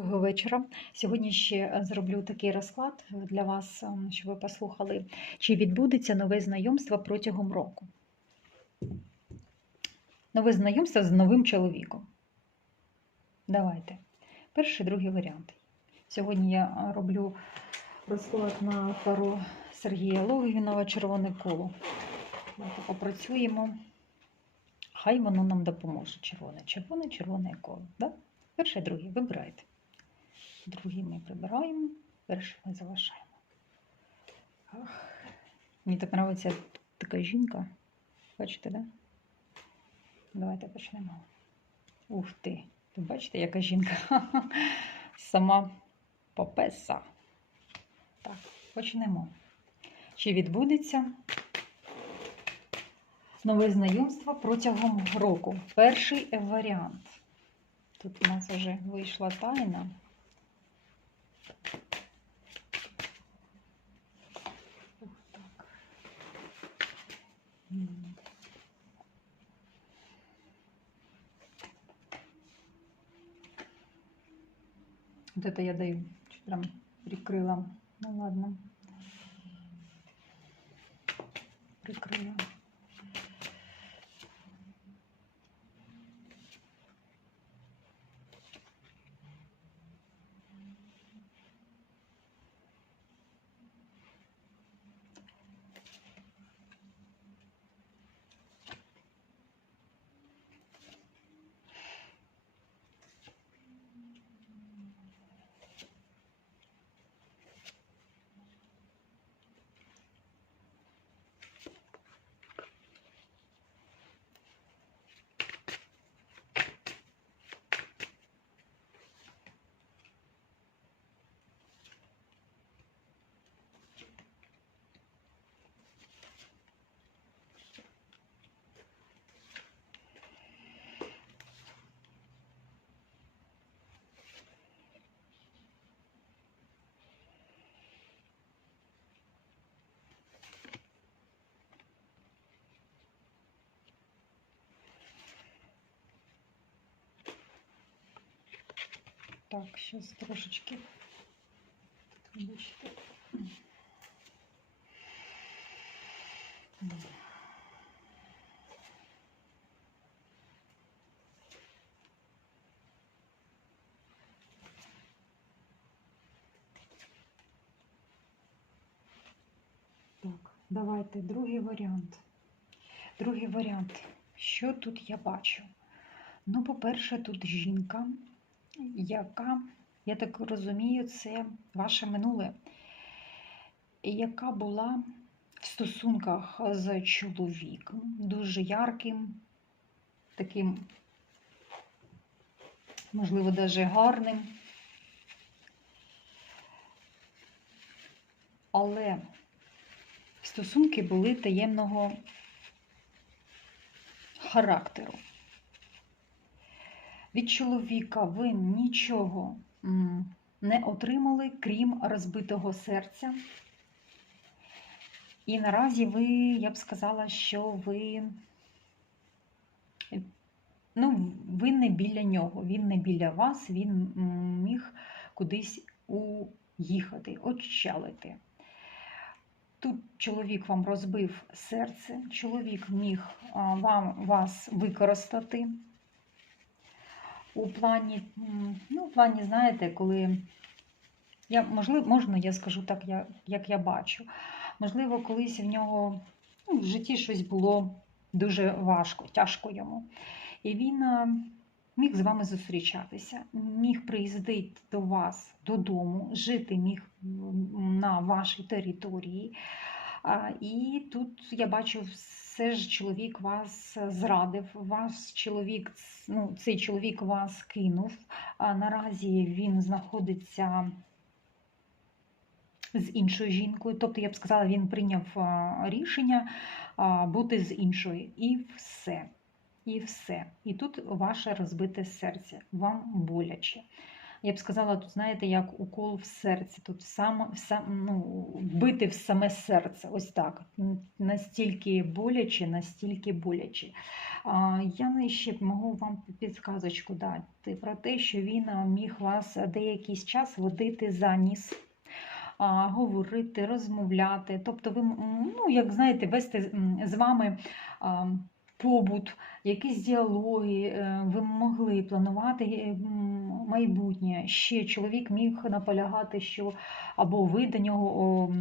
Доброго вечора. Сьогодні ще зроблю такий розклад для вас, ем, щоб ви послухали, чи відбудеться нове знайомство протягом року. Нове знайомство з новим чоловіком. Давайте. Перший, другий варіант. Сьогодні я роблю розклад на пару Сергія Логвінова Червоне коло. Давайте попрацюємо. Хай воно нам допоможе. Червоне, червоне, червоне коло. Да? Перший, другий вибирайте. Другий ми прибираємо, перший ми залишаємо. Мені так подобається така жінка. Бачите, да? Давайте почнемо. Ух ти! Ви бачите, яка жінка? Сама попеса. Так, почнемо. Чи відбудеться нове знайомство протягом року? Перший варіант. Тут у нас вже вийшла тайна. Вот это я даю. Чуть прям прикрыла. Ну ладно. Прикрыла. Так, сейчас трошечки. Тут, бачите. Так, давайте другий варіант. Другий варіант. Що тут я бачу? Ну, по-перше, тут жінка, яка, я так розумію, це ваше минуле, яка була в стосунках з чоловіком, дуже ярким, таким, можливо, даже гарним. Але стосунки були таємного характеру. Від чоловіка ви нічого не отримали, крім розбитого серця. І наразі ви, я б сказала, що ви, ну, ви не біля нього, він не біля вас, він міг кудись уїхати, очалити. Тут чоловік вам розбив серце, чоловік міг вам вас використати у плані, ну, в плані, знаєте, коли я, можливо, можна, я скажу так, як, як я бачу. Можливо, колись в нього ну, в житті щось було дуже важко, тяжко йому. І він міг з вами зустрічатися, міг приїздити до вас додому, жити міг на вашій території. І тут я бачу, все ж чоловік вас зрадив, ваш чоловік, ну, цей чоловік вас кинув. А наразі він знаходиться з іншою жінкою. Тобто, я б сказала, він прийняв рішення бути з іншою. І все. І все. І тут ваше розбите серце, вам боляче. Я б сказала, тут, знаєте, як укол в серці, тут саме, сам, ну, бити в саме серце. Ось так. Настільки боляче, настільки боляче. А, Я ще можу вам підказочку дати про те, що він міг вас деякий час водити за ніс. Говорити, розмовляти, тобто ви, ну, як знаєте, вести з вами побут, якісь діалоги, е, ви могли планувати е, майбутнє. Ще чоловік міг наполягати, що або ви до нього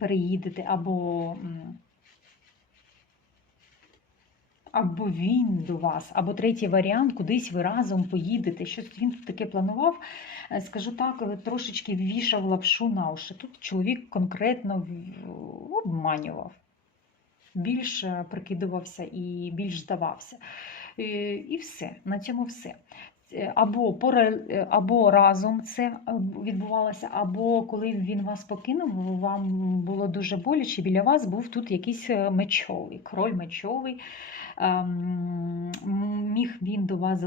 переїдете, або або він до вас, або третій варіант, кудись ви разом поїдете. Щось він таке планував, е, скажу так, трошечки ввішав лапшу на уші. Тут чоловік конкретно обманював більш е, прикидувався і більш здавався. Е, і все, на цьому все. Е, або або разом це відбувалося, або коли він вас покинув, вам було дуже боляче, біля вас був тут якийсь мечовий, король мечовий. Ем, міг він до вас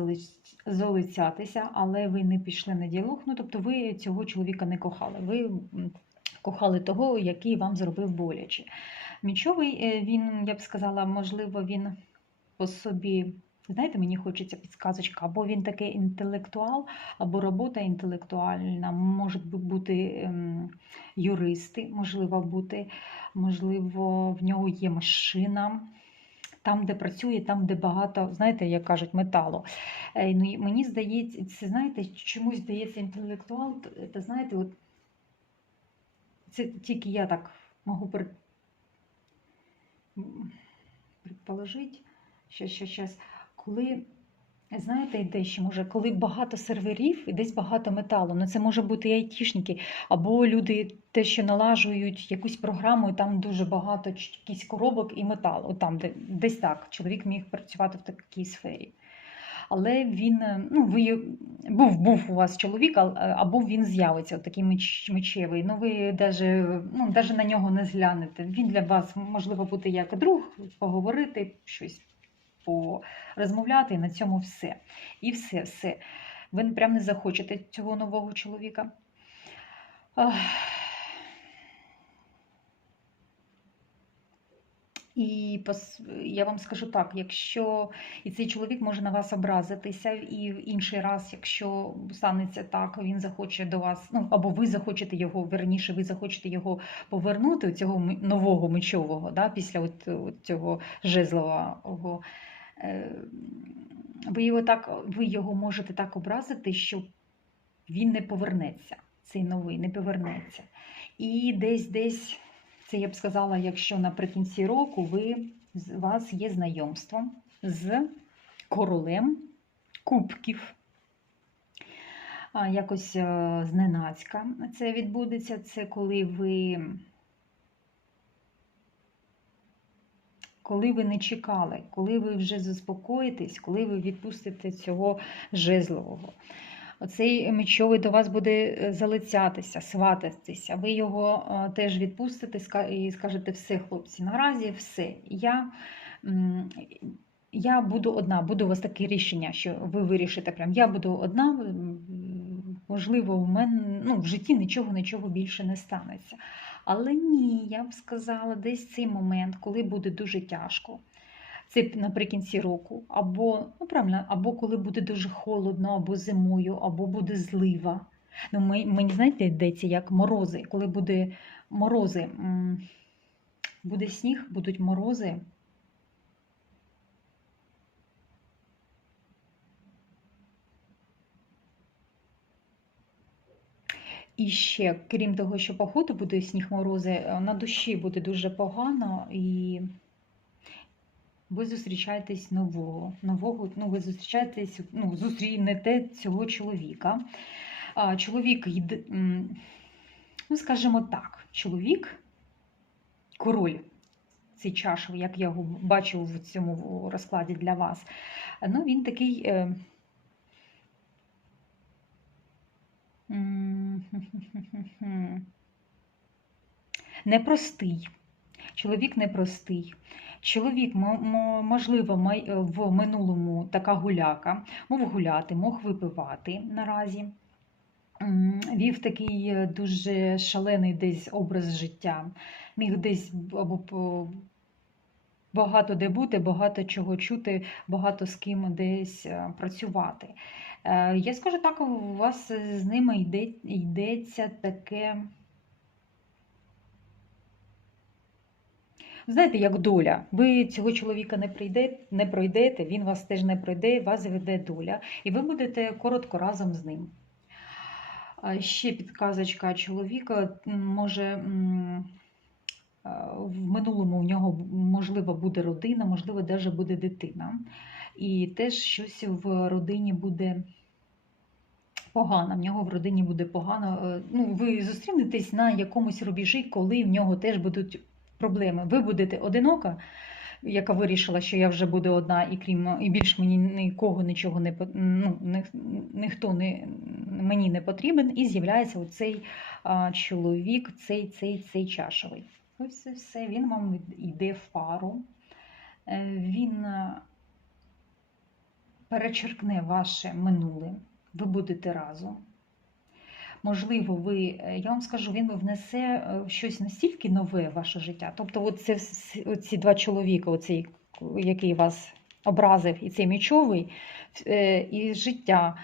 залицятися, але ви не пішли на діалог. Ну, тобто ви цього чоловіка не кохали. Ви кохали того, який вам зробив боляче. Мічовий, е, він, я б сказала, можливо, він по собі, знаєте, мені хочеться підсказочка, або він такий інтелектуал, або робота інтелектуальна, можуть бути ем, юристи, можливо, бути, можливо, в нього є машина. Там, де працює, там, де багато, знаєте, як кажуть, металу. Е, ну, Мені здається, це знаєте, чомусь здається інтелектуал, це знаєте, от це тільки я так можу предположити, що зараз, коли, знаєте, де ще може, коли багато серверів і десь багато металу, ну це може бути і айтішники, або люди те, що налажують якусь програму, і там дуже багато якісь коробок і металу. Там, де, десь так, чоловік міг працювати в такій сфері але він ну, ви був був у вас чоловік, або він з'явиться, такий меч, мечевий. Ну ви даже, ну, даже на нього не зглянете. Він для вас можливо бути як друг, поговорити, щось порозмовляти, і на цьому все. І все, все. Ви прям не захочете цього нового чоловіка. І я вам скажу так: якщо і цей чоловік може на вас образитися, і в інший раз, якщо станеться так, він захоче до вас, ну або ви захочете його, верніше, ви захочете його повернути, цього нового мечового, да, після от, от цього жезлового, ви його так, ви його можете так образити, що він не повернеться. Цей новий не повернеться. І десь десь. Це я б сказала, якщо наприкінці року ви, у вас є знайомство з королем кубків. Якось е, зненацька це відбудеться. Це коли ви коли ви не чекали, коли ви вже заспокоїтесь, коли ви відпустите цього жезлового оцей мечовий до вас буде е, залицятися, свататися. Ви його е, теж відпустите і скажете, все, хлопці, наразі все. Я я буду одна, буду у вас таке рішення, що ви вирішите, прям я буду одна, можливо, в мене ну, в житті нічого нічого більше не станеться. Але ні, я б сказала, десь цей момент, коли буде дуже тяжко це наприкінці року, або ну правильно, або коли буде дуже холодно, або зимою, або буде злива. Ну, Мені знаєте, йдеться як морози. Коли буде морози, буде сніг, будуть морози. І ще, крім того, що походу буде сніг морози, на душі буде дуже погано і ви зустрічаєтесь нового, нового, ну ви зустрічаєтесь, ну, зустрінете цього чоловіка. Чоловік ну, скажімо так, чоловік, король. Цей чашовий, як я його бачу в цьому розкладі для вас, ну, він такий непростий. Чоловік непростий. Чоловік, можливо, в минулому така гуляка, мов гуляти, мог випивати наразі. вів такий е, дуже шалений десь образ життя. Міг десь або багато де бути, багато чого чути, багато з ким десь е, працювати. Е, Я скажу так, у вас з ними йде, йдеться таке. Знаєте, як доля. Ви цього чоловіка не прийде, не пройдете, він вас теж не пройде, вас веде доля, і ви будете коротко разом з ним. Ще підказочка чоловіка може в минулому у нього можливо буде родина, можливо, навіть буде дитина. І теж щось в родині буде погано. В нього в родині буде погано. Е, Ну, ви зустрінетесь на якомусь рубежі, коли в нього теж будуть проблеми. Ви будете одинока, яка вирішила, що я вже буду одна, і крім і більш мені нікого нічого не ну, ні, ніхто не мені не потрібен, і з'являється оцей а, чоловік, цей, цей, цей чашовий. Ось це все. Він вам йде в пару. Е, Він е, перечеркне ваше минуле. Ви будете разом. Можливо, ви, е, я вам скажу, він внесе щось настільки нове в ваше життя. Тобто, от оці два чоловіка, оцей, який вас образив, і цей мічовий, і життя,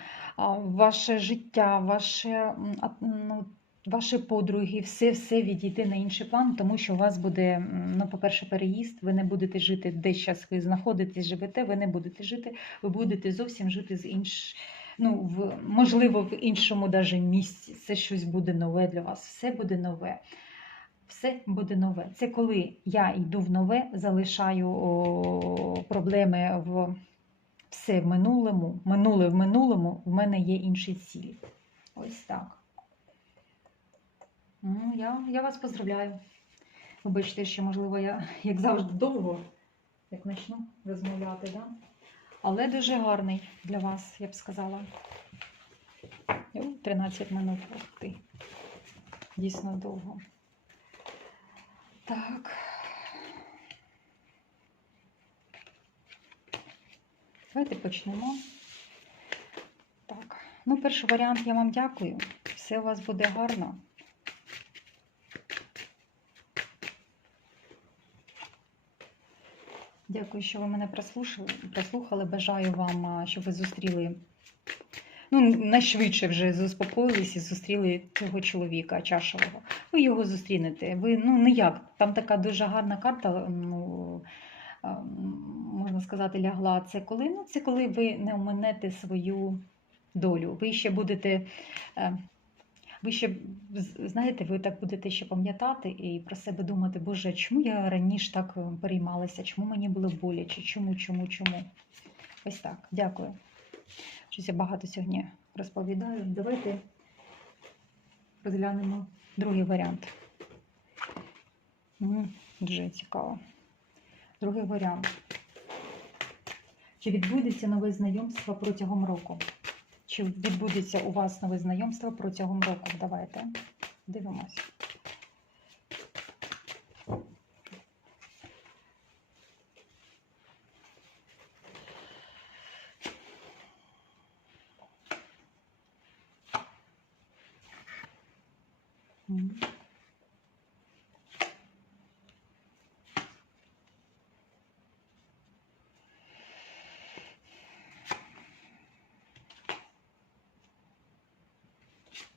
ваше життя, ваше, ну, ваші подруги, все, все відійде на інший план, тому що у вас буде, ну, по-перше, переїзд, ви не будете жити, де зараз ви знаходитесь, живете, ви не будете жити, ви будете зовсім жити з іншим ну, в, можливо, в іншому даже місці. Це щось буде нове для вас. Все буде нове. Все буде нове. Це коли я йду в нове, залишаю о, проблеми в все в минулому, минуле в минулому, в мене є інші цілі. Ось так. Ну, я, я вас поздравляю. Вибачте, що, можливо, я, як завжди, довго, як почну розмовляти, да? але дуже гарний для вас, я б сказала. 13 минут. Ух ти. Дійсно довго. Так. Давайте почнемо. Так. Ну, перший варіант я вам дякую. Все у вас буде гарно. Дякую, що ви мене прослухали. Бажаю вам, щоб ви зустріли. Ну, найшвидше вже заспокоїлись і зустріли цього чоловіка чашового. Ви його зустрінете. Ви ну ніяк. Там така дуже гарна карта. Ну можна сказати, лягла. Це коли? Ну, це коли ви не оминете свою долю. Ви ще будете. Ви ще знаєте, ви так будете ще пам'ятати і про себе думати, Боже, чому я раніше так е, переймалася, чому мені було боляче, чому, чому, чому. Ось так. Дякую. Щось я багато сьогодні розповідаю. Давайте розглянемо другий варіант. М, Дуже цікаво. Другий варіант. Чи відбудеться нове знайомство протягом року? Чи відбудеться у вас нове знайомство протягом року? Давайте дивимось. М. Щас,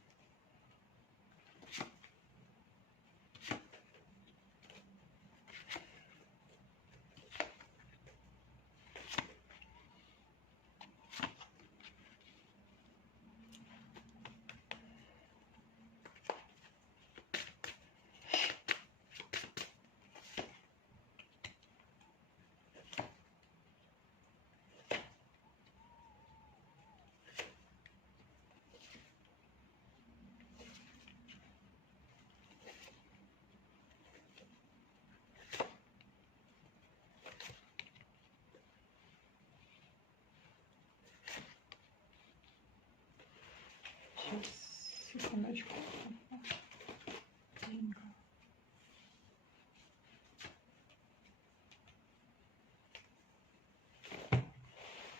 секундочку.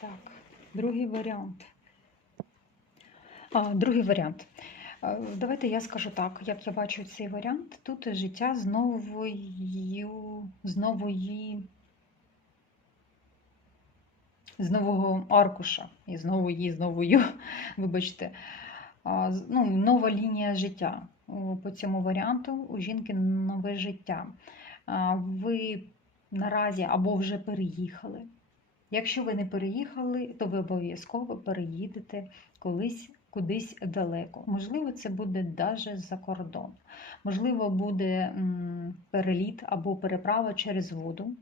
Так, другий варіант. А, другий варіант. Е, Давайте я скажу так, як я бачу цей варіант. Тут життя з новою, з нової, з нового аркуша. І з нової, з новою, вибачте, ну, нова лінія життя. По цьому варіанту у жінки нове життя. Ви наразі або вже переїхали. Якщо ви не переїхали, то ви обов'язково переїдете колись кудись далеко. Можливо, це буде навіть за кордон. Можливо, буде переліт або переправа через воду,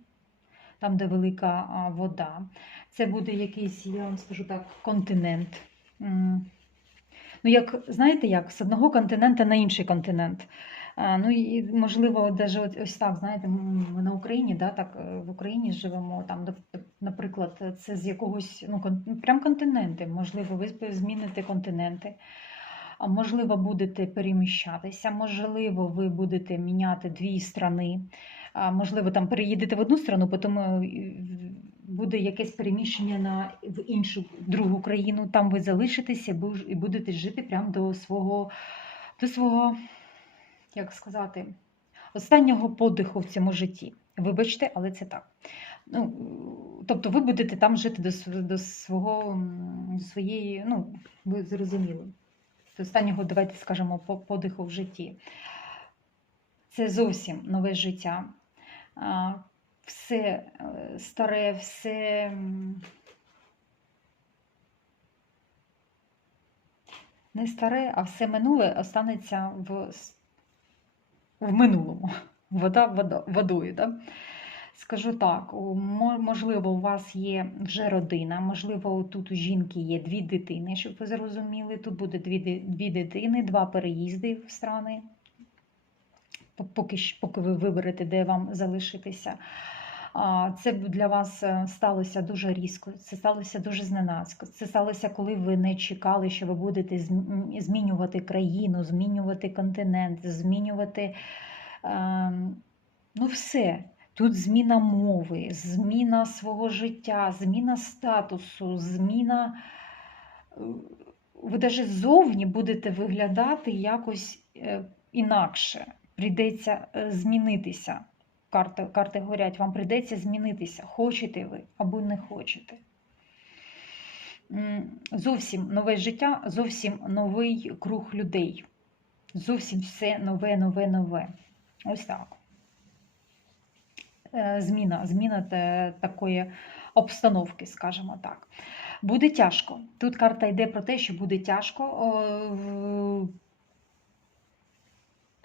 там, де велика вода. Це буде якийсь, я вам скажу так, континент. Ну, як знаєте, як з одного континента на інший континент. Ну і можливо, даже ось так, знаєте, ми на Україні, да, так е, в Україні живемо там, наприклад, це з якогось ну, ну, прям континенти. Можливо, ви зміните континенти. А можливо, будете переміщатися, можливо, ви будете міняти дві страни. Можливо, там переїдете в одну страну, потім е, буде якесь переміщення на в іншу другу країну. Там ви залишитеся і будете жити прямо до свого, до свого, як сказати, останнього подиху в цьому житті. Вибачте, але це так. Ну, тобто ви будете там жити до, до свого до своєї, ну, ви зрозуміли, до останнього, давайте скажемо, по- подиху в житті. Це зовсім нове життя. Все е, старе, все. Не старе, а все минуле останеться в, в минулому. Вода вода, водою. Да? Скажу так, можливо, у вас є вже родина, можливо, тут у жінки є дві дитини, щоб ви зрозуміли. Тут буде дві, дві дитини, два переїзди в страни, поки, поки ви виберете, де вам залишитися. Це для вас е, сталося дуже різко, це сталося дуже зненацька. Це сталося, коли ви не чекали, що ви будете змінювати країну, змінювати континент, змінювати ем, ну все. Тут зміна мови, зміна свого життя, зміна статусу, зміна. е, Ви навіть ззовні будете виглядати якось е, інакше. Прийдеться змінитися. Карти, карти говорять, вам прийдеться змінитися, хочете ви або не хочете. Зовсім нове життя, зовсім новий круг людей. Зовсім все нове, нове, нове. Ось так. Е, Зміна, зміна такої обстановки, скажімо так. Буде тяжко. Тут карта йде про те, що буде тяжко.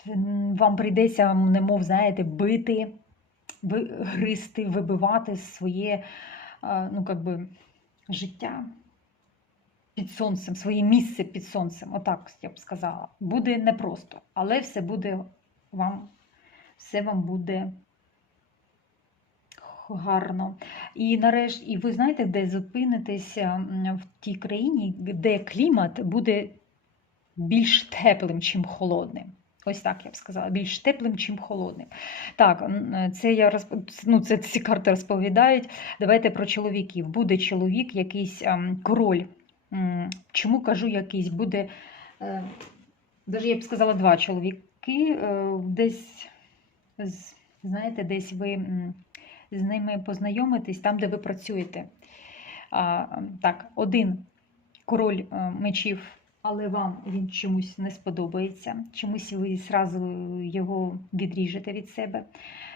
Вам прийдеться, немов, знаєте, бити, гризти, вибивати своє е, ну, как би, життя під сонцем, своє місце під сонцем. Отак я б сказала. Буде непросто, але все буде вам, все вам буде гарно. І нарешті, і ви знаєте, де зупинитеся м, в тій країні, де клімат буде більш теплим, чим холодним. Ось так я б сказала, більш теплим, чим холодним. Так, це я розп... ну, це ці карти розповідають. Давайте про чоловіків. Буде чоловік, якийсь ем, король. Чому кажу якийсь? Буде, е, даже я б сказала, два чоловіки, е, десь, знаєте, десь ви з ними познайомитесь там, де ви працюєте. Так, один король е, мечів, але вам він чомусь не сподобається, чомусь ви зразу його відріжете від себе.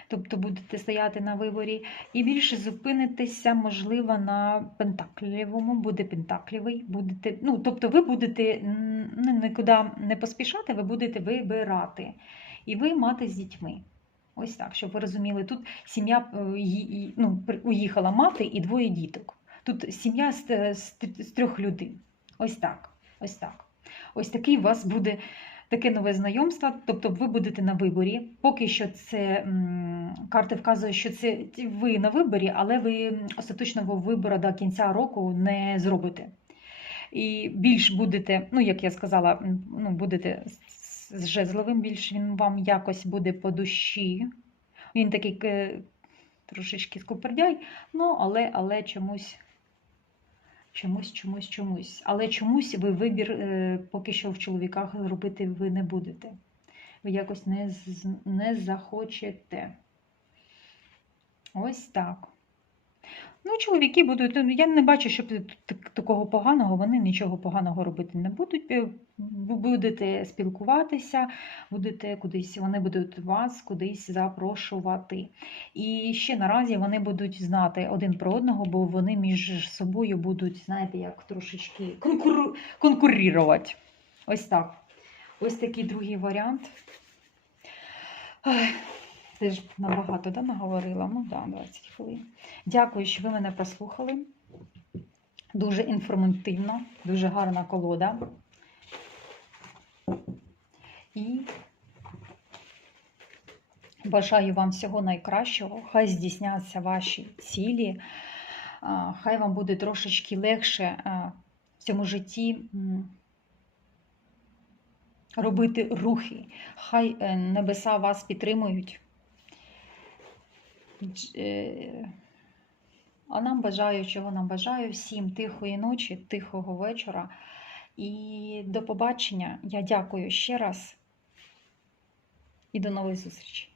Тобто будете стояти на виборі і більше зупинитеся, можливо, на пентаклівому, буде пентаклівий, будете, ну, тобто ви будете ну, нікуди не поспішати, ви будете вибирати. І ви мати з дітьми. Ось так, щоб ви розуміли, тут сім'я е, ну, уїхала мати і двоє діток. Тут сім'я з, е, з, з трьох людей. Ось так. Ось так. Ось такий у вас буде таке нове знайомство. Тобто ви будете на виборі. Поки що це карти вказують, що це ви на виборі, але ви остаточного вибору до кінця року не зробите. І більш будете, ну як я сказала, ну, будете з жезловим, більш він вам якось буде по душі. Він такий е, трошечки скупердяй, ну але, але чомусь Чомусь, чомусь, чомусь. Але чомусь ви вибір е, поки що в чоловіках робити ви не будете. Ви якось не, не захочете. Ось так. Ну, чоловіки будуть. ну, Я не бачу, щоб такого поганого, вони нічого поганого робити не будуть. Е, будете спілкуватися, будете кудись, вони будуть вас кудись запрошувати. І ще наразі вони будуть знати один про одного, бо вони між собою будуть, знаєте, як трошечки конкуру... конкурувати. Ось так. Ось такий другий варіант. Ай, Теж набагато да, наговорила. Ну да, 20 хвилин. Дякую, що ви мене прослухали. Дуже інформативно, дуже гарна колода. І бажаю вам всього найкращого. Хай здійсняться ваші цілі. Хай вам буде трошечки легше в цьому житті робити рухи. Хай е, небеса вас підтримують. Е, А нам бажаю, чого нам бажаю всім тихої ночі, тихого вечора. І до побачення. Я дякую ще раз і до нової зустрічей.